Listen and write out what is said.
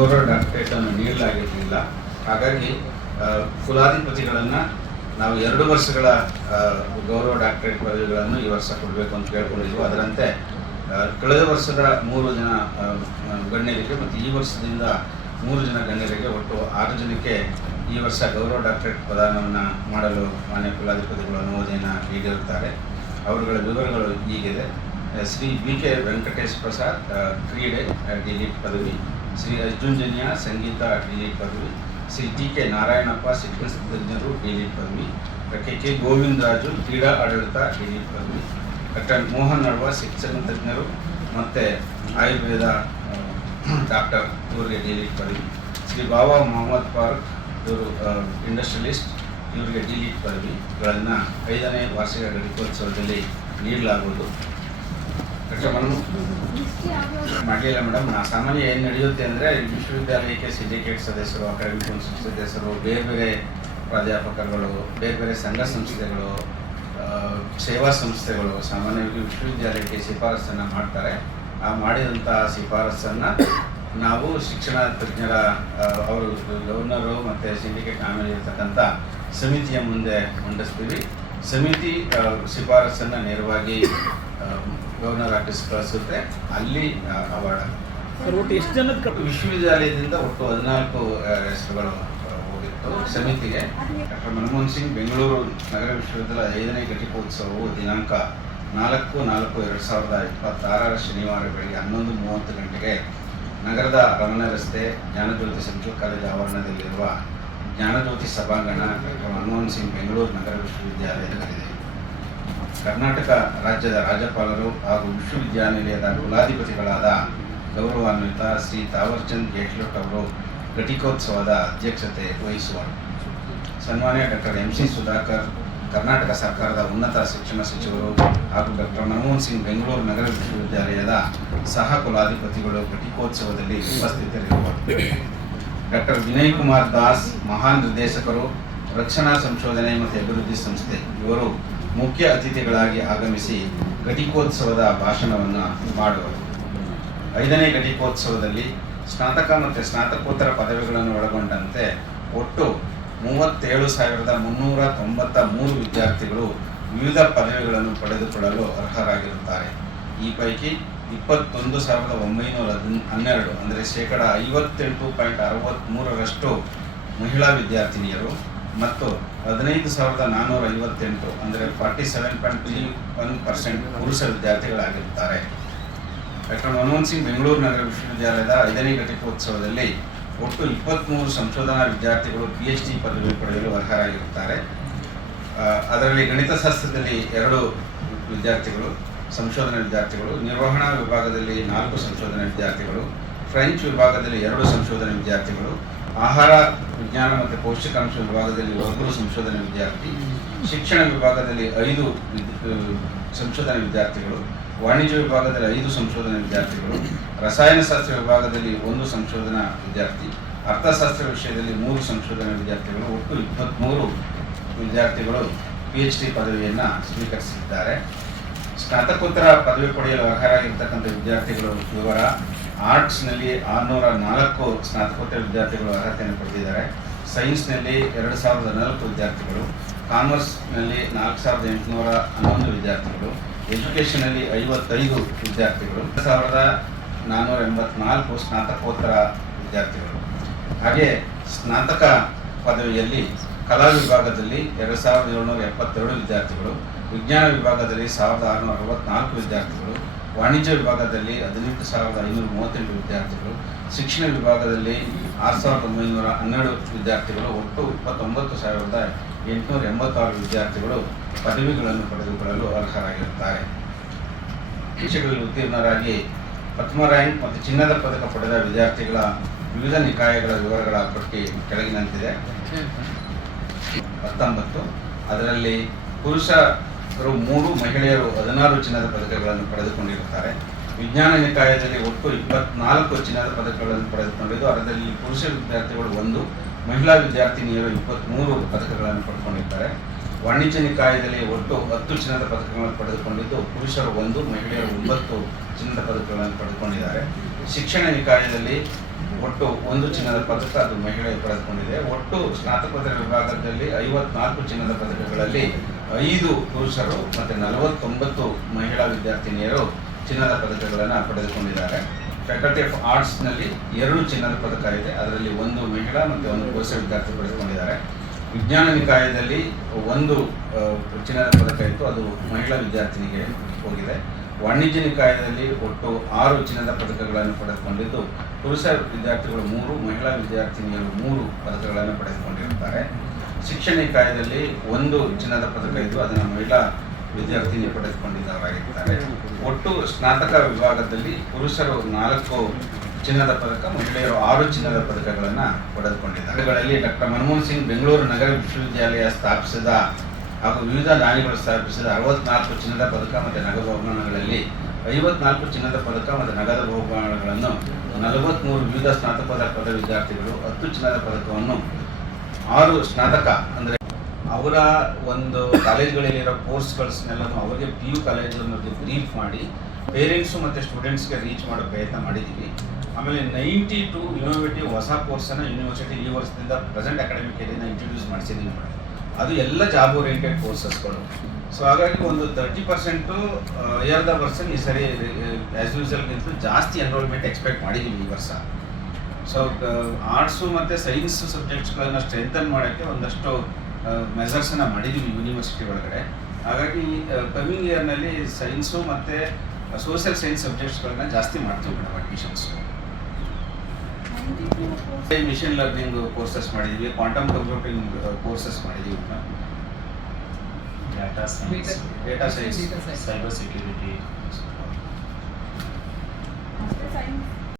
ಗೌರವ ಡಾಕ್ಟರೇಟನ್ನು ನೀಡಲಾಗಿರಲಿಲ್ಲ. ಹಾಗಾಗಿ ಕುಲಾಧಿಪತಿಗಳನ್ನು ನಾವು 2 ವರ್ಷಗಳ ಗೌರವ ಡಾಕ್ಟರೇಟ್ ಪದವಿಗಳನ್ನು ಈ ವರ್ಷ ಕೊಡಬೇಕು ಅಂತ ಕೇಳ್ಕೊಂಡಿದ್ವು. ಅದರಂತೆ ಕಳೆದ ವರ್ಷದ 3 ಜನ ಗಣ್ಯರಿಗೆ ಮತ್ತು ಈ ವರ್ಷದಿಂದ 3 ಜನ ಗಣ್ಯರಿಗೆ ಒಟ್ಟು 6 ಜನಕ್ಕೆ ಈ ವರ್ಷ ಗೌರವ ಡಾಕ್ಟರೇಟ್ ಪ್ರದಾನವನ್ನು ಮಾಡಲು ಮಾನ್ಯ ಕುಲಾಧಿಪತಿಗಳು ಅನುಮೋದನೆಯನ್ನು ನೀಡಿರುತ್ತಾರೆ. ಅವರುಗಳ ವಿವರಗಳು ಹೀಗಿದೆ. ಶ್ರೀ BK ವೆಂಕಟೇಶ್ ಪ್ರಸಾದ್ ಕ್ರೀಡೆ ಡಿಲೀಟ್ ಪದವಿ, ಶ್ರೀ ಅರ್ಜುಂಜನ್ಯ ಸಂಗೀತ ಡಿಲೀಟ್ ಪದವಿ, ಶ್ರೀ TK ನಾರಾಯಣಪ್ಪ ಶಿಕ್ಷಣ ತಜ್ಞರು ಡಿಲೀಟ್ ಪದವಿ, KK ಗೋವಿಂದರಾಜು ಕ್ರೀಡಾ ಆಡಳಿತ ಡಿಲೀಟ್ ಪದವಿ, ಡಾಕ್ಟರ್ ಮೋಹನ್ ನಳ್ವ ಶಿಕ್ಷಣ ತಜ್ಞರು ಮತ್ತು ಆಯುರ್ವೇದ ಡಾಕ್ಟರ್ ಇವರಿಗೆ ಡಿಲೀಟ್ ಪದವಿ, ಶ್ರೀ ಬಾಬಾ ಮೊಹಮ್ಮದ್ ಫಾರೂಕ್ ಇವರು ಇಂಡಸ್ಟ್ರಿಯಲಿಸ್ಟ್ ಇವರಿಗೆ ಡಿಲೀಟ್ ಪದವಿಗಳನ್ನು 5ನೇ ವಾರ್ಷಿಕ ಘಟಿಕೋತ್ಸವದಲ್ಲಿ ನೀಡಲಾಗುವುದು. ಮಾಡಲಿಲ್ಲ ಮೇಡಮ್. ಸಾಮಾನ್ಯ ಏನು ನಡೆಯುತ್ತೆ ಅಂದರೆ ವಿಶ್ವವಿದ್ಯಾಲಯಕ್ಕೆ ಸಿಂಡಿಕೇಟ್ ಸದಸ್ಯರು, ಅಕಾಡೆಮಿಕ್ ಕೌನ್ಸಿಲ್ ಸದಸ್ಯರು, ಬೇರೆ ಬೇರೆ ಪ್ರಾಧ್ಯಾಪಕರುಗಳು, ಬೇರೆ ಬೇರೆ ಸಂಘ ಸಂಸ್ಥೆಗಳು, ಸೇವಾ ಸಂಸ್ಥೆಗಳು ಸಾಮಾನ್ಯವಾಗಿ ವಿಶ್ವವಿದ್ಯಾಲಯಕ್ಕೆ ಶಿಫಾರಸನ್ನು ಮಾಡ್ತಾರೆ. ಆ ಮಾಡಿದಂಥ ಶಿಫಾರಸನ್ನು ನಾವು ಶಿಕ್ಷಣ ತಜ್ಞರ ಅವರು ಗವರ್ನರು ಮತ್ತು ಸಿಂಡಿಕೇಟ್ ಆಮೇಲೆ ಇರತಕ್ಕಂಥ ಸಮಿತಿಯ ಮುಂದೆ ಮಂಡಿಸ್ತೀವಿ. ಸಮಿತಿ ಶಿಫಾರಸನ್ನು ನೇರವಾಗಿ ಗವರ್ನರ್ ಆಫೀಸ್ ಕಳಿಸುತ್ತೆ. ಅಲ್ಲಿ ಅವಾರ್ಡ್ ಒಟ್ಟು ಎಷ್ಟು ಜನದ ವಿಶ್ವವಿದ್ಯಾಲಯದಿಂದ ಒಟ್ಟು 14 ಹೆಸರುಗಳು ಹೋಗಿತ್ತು ಸಮಿತಿಗೆ. ಡಾಕ್ಟರ್ ಮನಮೋಹನ್ ಸಿಂಗ್ ಬೆಂಗಳೂರು ನಗರ ವಿಶ್ವವಿದ್ಯಾಲಯ 5ನೇ ಘಟಿಕೋತ್ಸವವು ದಿನಾಂಕ 4/4/2026 ಶನಿವಾರ ಬೆಳಗ್ಗೆ 11:30 ಗಂಟೆಗೆ ನಗರದ ರಮಣ ರಸ್ತೆ ಜ್ಞಾನಜ್ಯೋತಿ ಸೆಂಟ್ರಲ್ ಕಾಲೇಜು ಆವರಣದಲ್ಲಿರುವ ಜ್ಞಾನಜ್ಯೋತಿ ಸಭಾಂಗಣ ಡಾಕ್ಟರ್ ಮನಮೋಹನ್ ಸಿಂಗ್ ಬೆಂಗಳೂರು ನಗರ ವಿಶ್ವವಿದ್ಯಾಲಯದಲ್ಲಿದೆ. ಕರ್ನಾಟಕ ರಾಜ್ಯದ ರಾಜ್ಯಪಾಲರು ಹಾಗೂ ವಿಶ್ವವಿದ್ಯಾನಿಲಯದ ಕುಲಾಧಿಪತಿಗಳಾದ ಗೌರವಾನ್ವಿತ ಶ್ರೀ ತಾವರ್ಚಂದ್ ಗೆಹ್ಲೋಟ್ ಅವರು ಘಟಿಕೋತ್ಸವದ ಅಧ್ಯಕ್ಷತೆ ವಹಿಸುವರು. ಸನ್ಮಾನ್ಯ ಡಾಕ್ಟರ್ MC ಸುಧಾಕರ್ ಕರ್ನಾಟಕ ಸರ್ಕಾರದ ಉನ್ನತ ಶಿಕ್ಷಣ ಸಚಿವರು ಹಾಗೂ ಡಾಕ್ಟರ್ ಮನಮೋಹನ್ ಸಿಂಗ್ ಬೆಂಗಳೂರು ನಗರ ವಿಶ್ವವಿದ್ಯಾಲಯದ ಸಹ ಕುಲಾಧಿಪತಿಗಳು ಘಟಿಕೋತ್ಸವದಲ್ಲಿ ಉಪಸ್ಥಿತರಿರುವರು. ಡಾಕ್ಟರ್ ವಿನಯ್ ಕುಮಾರ್ ದಾಸ್ ಮಹಾನ್ ನಿರ್ದೇಶಕರು, ರಕ್ಷಣಾ ಸಂಶೋಧನೆ ಮತ್ತು ಅಭಿವೃದ್ಧಿ ಸಂಸ್ಥೆ ಇವರು ಮುಖ್ಯ ಅತಿಥಿಗಳಾಗಿ ಆಗಮಿಸಿ ಘಟಿಕೋತ್ಸವದ ಭಾಷಣವನ್ನು ಮಾಡುವರು. 5ನೇ ಘಟಿಕೋತ್ಸವದಲ್ಲಿ ಸ್ನಾತಕ ಮತ್ತು ಸ್ನಾತಕೋತ್ತರ ಪದವಿಗಳನ್ನು ಒಳಗೊಂಡಂತೆ ಒಟ್ಟು 37,393 ವಿದ್ಯಾರ್ಥಿಗಳು ವಿವಿಧ ಪದವಿಗಳನ್ನು ಪಡೆದುಕೊಳ್ಳಲು ಅರ್ಹರಾಗಿರುತ್ತಾರೆ. ಈ ಪೈಕಿ 21,912 ಅಂದರೆ 58.63% ಮಹಿಳಾ ವಿದ್ಯಾರ್ಥಿನಿಯರು ಮತ್ತು 15,458 ಅಂದರೆ 47.31% ಪುರುಷ ವಿದ್ಯಾರ್ಥಿಗಳಾಗಿರುತ್ತಾರೆ. ಡಾಕ್ಟರ್ ಮನಮೋಹನ್ ಸಿಂಗ್ ಬೆಂಗಳೂರು ನಗರ ವಿಶ್ವವಿದ್ಯಾಲಯದ 5ನೇ ಘಟಿಕೋತ್ಸವದಲ್ಲಿ ಒಟ್ಟು 23 ಸಂಶೋಧನಾ ವಿದ್ಯಾರ್ಥಿಗಳು PhD ಪದವಿ ಪಡೆಯಲು ಅರ್ಹರಾಗಿರುತ್ತಾರೆ. ಅದರಲ್ಲಿ ಗಣಿತಶಾಸ್ತ್ರದಲ್ಲಿ 2 ವಿದ್ಯಾರ್ಥಿಗಳು ಸಂಶೋಧನಾ ವಿದ್ಯಾರ್ಥಿಗಳು, ನಿರ್ವಹಣಾ ವಿಭಾಗದಲ್ಲಿ 4 ಸಂಶೋಧನಾ ವಿದ್ಯಾರ್ಥಿಗಳು, ಫ್ರೆಂಚ್ ವಿಭಾಗದಲ್ಲಿ 2 ಸಂಶೋಧನಾ ವಿದ್ಯಾರ್ಥಿಗಳು, ಆಹಾರ ವಿಜ್ಞಾನ ಮತ್ತು ಪೌಷ್ಟಿಕಾಂಶ ವಿಭಾಗದಲ್ಲಿ 1 ಸಂಶೋಧನಾ ವಿದ್ಯಾರ್ಥಿ, ಶಿಕ್ಷಣ ವಿಭಾಗದಲ್ಲಿ 5 ಸಂಶೋಧನಾ ವಿದ್ಯಾರ್ಥಿಗಳು, ವಾಣಿಜ್ಯ ವಿಭಾಗದಲ್ಲಿ 5 ಸಂಶೋಧನಾ ವಿದ್ಯಾರ್ಥಿಗಳು, ರಸಾಯನಶಾಸ್ತ್ರ ವಿಭಾಗದಲ್ಲಿ 1 ಸಂಶೋಧನಾ ವಿದ್ಯಾರ್ಥಿ, ಅರ್ಥಶಾಸ್ತ್ರ ವಿಷಯದಲ್ಲಿ 3 ಸಂಶೋಧನಾ ವಿದ್ಯಾರ್ಥಿಗಳು, ಒಟ್ಟು 23 ವಿದ್ಯಾರ್ಥಿಗಳು PhD ಪದವಿಯನ್ನು ಸ್ವೀಕರಿಸಿದ್ದಾರೆ. ಸ್ನಾತಕೋತ್ತರ ಪದವಿ ಪಡೆಯಲು ಅರ್ಹರಾಗಿರ್ತಕ್ಕಂಥ ವಿದ್ಯಾರ್ಥಿಗಳು ವಿವರ: ಆರ್ಟ್ಸ್ನಲ್ಲಿ 604 ಸ್ನಾತಕೋತ್ತರ ವಿದ್ಯಾರ್ಥಿಗಳು ಅರ್ಹತೆಯನ್ನು ಪಡೆದಿದ್ದಾರೆ. ಸೈನ್ಸ್ನಲ್ಲಿ 2004 ವಿದ್ಯಾರ್ಥಿಗಳು, ಕಾಮರ್ಸ್ನಲ್ಲಿ 4811 ವಿದ್ಯಾರ್ಥಿಗಳು, ಎಜುಕೇಷನಲ್ಲಿ 55 ವಿದ್ಯಾರ್ಥಿಗಳು, 1484 ಸ್ನಾತಕೋತ್ತರ ವಿದ್ಯಾರ್ಥಿಗಳು. ಹಾಗೆ ಸ್ನಾತಕ ಪದವಿಯಲ್ಲಿ ಕಲಾ ವಿಭಾಗದಲ್ಲಿ 2772 ವಿದ್ಯಾರ್ಥಿಗಳು, ವಿಜ್ಞಾನ ವಿಭಾಗದಲ್ಲಿ 1664 ವಿದ್ಯಾರ್ಥಿಗಳು, ವಾಣಿಜ್ಯ ವಿಭಾಗದಲ್ಲಿ 18,538 ವಿದ್ಯಾರ್ಥಿಗಳು, ಶಿಕ್ಷಣ ವಿಭಾಗದಲ್ಲಿ 6,912 ವಿದ್ಯಾರ್ಥಿಗಳು, ಒಟ್ಟು 29,886 ವಿದ್ಯಾರ್ಥಿಗಳು ಪದವಿಗಳನ್ನು ಪಡೆದುಕೊಳ್ಳಲು ಅರ್ಹರಾಗಿರುತ್ತಾರೆ. ಪರೀಕ್ಷೆಗಳಲ್ಲಿ ಉತ್ತೀರ್ಣರಾಗಿ ಪ್ರಥಮ ರ್ಯಾಂಕ್ ಮತ್ತು ಚಿನ್ನದ ಪದಕ ಪಡೆದ ವಿದ್ಯಾರ್ಥಿಗಳ ವಿವಿಧ ನಿಕಾಯಗಳ ವಿವರಗಳ ಪಟ್ಟಿ ಕೆಳಗಿನಂತಿದೆ. 19 ಅದರಲ್ಲಿ ಪುರುಷರು 3, ಮಹಿಳೆಯರು 16 ಚಿನ್ನದ ಪದಕಗಳನ್ನು ಪಡೆದುಕೊಂಡಿರುತ್ತಾರೆ. ವಿಜ್ಞಾನ ನಿಕಾಯದಲ್ಲಿ ಒಟ್ಟು 24 ಚಿನ್ನದ ಪದಕಗಳನ್ನು ಪಡೆದುಕೊಂಡಿದ್ದು, ಅದರಲ್ಲಿ ಪುರುಷ ವಿದ್ಯಾರ್ಥಿಗಳು 1, ಮಹಿಳಾ ವಿದ್ಯಾರ್ಥಿನಿಯರು 23 ಪದಕಗಳನ್ನು ಪಡೆದುಕೊಂಡಿದ್ದಾರೆ. ವಾಣಿಜ್ಯ ನಿಕಾಯದಲ್ಲಿ ಒಟ್ಟು 10 ಚಿನ್ನದ ಪದಕಗಳನ್ನು ಪಡೆದುಕೊಂಡಿದ್ದು, ಪುರುಷರು 1, ಮಹಿಳೆಯರು 9 ಚಿನ್ನದ ಪದಕಗಳನ್ನು ಪಡೆದುಕೊಂಡಿದ್ದಾರೆ. ಶಿಕ್ಷಣ ನಿಕಾಯದಲ್ಲಿ ಒಟ್ಟು 1 ಚಿನ್ನದ ಪದಕ ಅದು ಮಹಿಳೆ ಪಡೆದುಕೊಂಡಿದೆ. ಒಟ್ಟು ಸ್ನಾತಕೋತ್ತರ ವಿಭಾಗದಲ್ಲಿ 54 ಚಿನ್ನದ ಪದಕಗಳಲ್ಲಿ 5 ಪುರುಷರು ಮತ್ತು 49 ಮಹಿಳಾ ವಿದ್ಯಾರ್ಥಿನಿಯರು ಚಿನ್ನದ ಪದಕಗಳನ್ನು ಪಡೆದುಕೊಂಡಿದ್ದಾರೆ. ಫ್ಯಾಕಲ್ಟಿ ಆಫ್ ಆರ್ಟ್ಸ್ನಲ್ಲಿ 2 ಚಿನ್ನದ ಪದಕ ಇದೆ, ಅದರಲ್ಲಿ 1 ಮಹಿಳಾ ಮತ್ತು 1 ಪುರುಷ ವಿದ್ಯಾರ್ಥಿ ಪಡೆದುಕೊಂಡಿದ್ದಾರೆ. ವಿಜ್ಞಾನ ನಿಕಾಯದಲ್ಲಿ 1 ಚಿನ್ನದ ಪದಕ ಇತ್ತು, ಅದು ಮಹಿಳಾ ವಿದ್ಯಾರ್ಥಿನಿಗೆ ಹೋಗಿದೆ. ವಾಣಿಜ್ಯ ನಿಕಾಯದಲ್ಲಿ ಒಟ್ಟು 6 ಚಿನ್ನದ ಪದಕಗಳನ್ನು ಪಡೆದುಕೊಂಡಿದ್ದು, ಪುರುಷ ವಿದ್ಯಾರ್ಥಿಗಳು 3, ಮಹಿಳಾ ವಿದ್ಯಾರ್ಥಿನಿಯರು 3 ಪದಕಗಳನ್ನು ಪಡೆದುಕೊಂಡಿರುತ್ತಾರೆ. ಶಿಕ್ಷಣ ನಿಕಾಯದಲ್ಲಿ 1 ಚಿನ್ನದ ಪದಕ ಇದ್ದು, ಅದನ್ನು ಮಹಿಳಾ ವಿದ್ಯಾರ್ಥಿನಿ ಪಡೆದುಕೊಂಡಿದ್ದವರಾಗಿದ್ದಾರೆ. ಒಟ್ಟು ಸ್ನಾತಕ ವಿಭಾಗದಲ್ಲಿ ಪುರುಷರು 4 ಚಿನ್ನದ ಪದಕ, ಮಹಿಳೆಯರು 6 ಚಿನ್ನದ ಪದಕಗಳನ್ನು ಪಡೆದುಕೊಂಡಿದ್ದಾರೆ. ಇವುಗಳಲ್ಲಿ ಡಾಕ್ಟರ್ ಮನಮೋಹನ್ ಸಿಂಗ್ ಬೆಂಗಳೂರು ನಗರ ವಿಶ್ವವಿದ್ಯಾಲಯ ಸ್ಥಾಪಿಸಿದ ಹಾಗೂ ವಿವಿಧ ದಾನಿಗಳು ಸ್ಥಾಪಿಸಿದ 64 ಚಿನ್ನದ ಪದಕ ಮತ್ತು ನಗದು ಬಹುಮಾನಗಳಲ್ಲಿ 54 ಚಿನ್ನದ ಪದಕ ಮತ್ತು ನಗದು ಬಹುಮಾನಗಳನ್ನು 43 ವಿವಿಧ ಸ್ನಾತಕೋತ್ತರ ಪದವಿ ವಿದ್ಯಾರ್ಥಿಗಳು 10 ಚಿನ್ನದ ಪದಕವನ್ನು 6 ಸ್ನಾತಕ ಅಂದರೆ ಅವರ ಒಂದು ಕಾಲೇಜ್ಗಳಲ್ಲಿರೋ ಕೋರ್ಸ್ಗಳನ್ನೆಲ್ಲನೂ ಅವರಿಗೆ PU ಕಾಲೇಜನ್ನು ಬ್ರೀಫ್ ಮಾಡಿ ಪೇರೆಂಟ್ಸು ಮತ್ತು ಸ್ಟೂಡೆಂಟ್ಸ್ಗೆ ರೀಚ್ ಮಾಡೋ ಪ್ರಯತ್ನ ಮಾಡಿದ್ದೀವಿ. ಆಮೇಲೆ 92 ಇನೋವೇಟಿವ್ ಹೊಸ ಕೋರ್ಸನ್ನು ಯೂನಿವರ್ಸಿಟಿ ಈ ವರ್ಷದಿಂದ ಪ್ರೆಸೆಂಟ್ ಅಕಾಡೆಮಿಕ್ ಇಯರಿಂದ ಇಂಟ್ರೊಡ್ಯೂಸ್ ಮಾಡಿಸಿದ್ದೀವಿ ಮೇಡಮ್. ಅದು ಎಲ್ಲ ಜಾಬ್ ಓರಿಯೆಂಟೆಡ್ ಕೋರ್ಸಸ್ಗಳು. ಸೊ ಹಾಗಾಗಿ ಒಂದು 30% ಇಯರ್ ದ ಪರ್ಸನ್ ಈ ಸರಿ ಆ್ಯಸ್ ಯೂಸಲ್ಗಿಂತ ಜಾಸ್ತಿ ಎನ್ರೋಲ್ಮೆಂಟ್ ಎಕ್ಸ್ಪೆಕ್ಟ್ ಮಾಡಿದ್ದೀವಿ ಈ ವರ್ಷ. ಸೊ ಆರ್ಟ್ಸು ಮತ್ತು ಸೈನ್ಸ್ ಸಬ್ಜೆಕ್ಟ್ಸ್ಗಳನ್ನು ಸ್ಟ್ರೆಂಥನ್ ಮಾಡೋಕ್ಕೆ ಒಂದಷ್ಟು ಮೆಸರ್ಸನ್ನು ಮಾಡಿದ್ದೀವಿ ಯೂನಿವರ್ಸಿಟಿ ಒಳಗಡೆ. ಹಾಗಾಗಿ ಕಮಿಂಗ್ ಇಯರ್ನಲ್ಲಿ ಸೈನ್ಸು ಮತ್ತು ಸೋಷಿಯಲ್ ಸೈನ್ಸ್ ಸಬ್ಜೆಕ್ಟ್ಸ್ಗಳನ್ನ ಜಾಸ್ತಿ ಮಾಡ್ತೀವಿ madam admissions. Mission learning courses ಮಾಡಿದ್ದೀವಿ, ಕ್ವಾಂಟಮ್ ಕಂಪ್ಯೂಟಿಂಗ್ ಕೋರ್ಸಸ್ ಮಾಡಿದ್ದೀವಿ madam, data science, cyber security.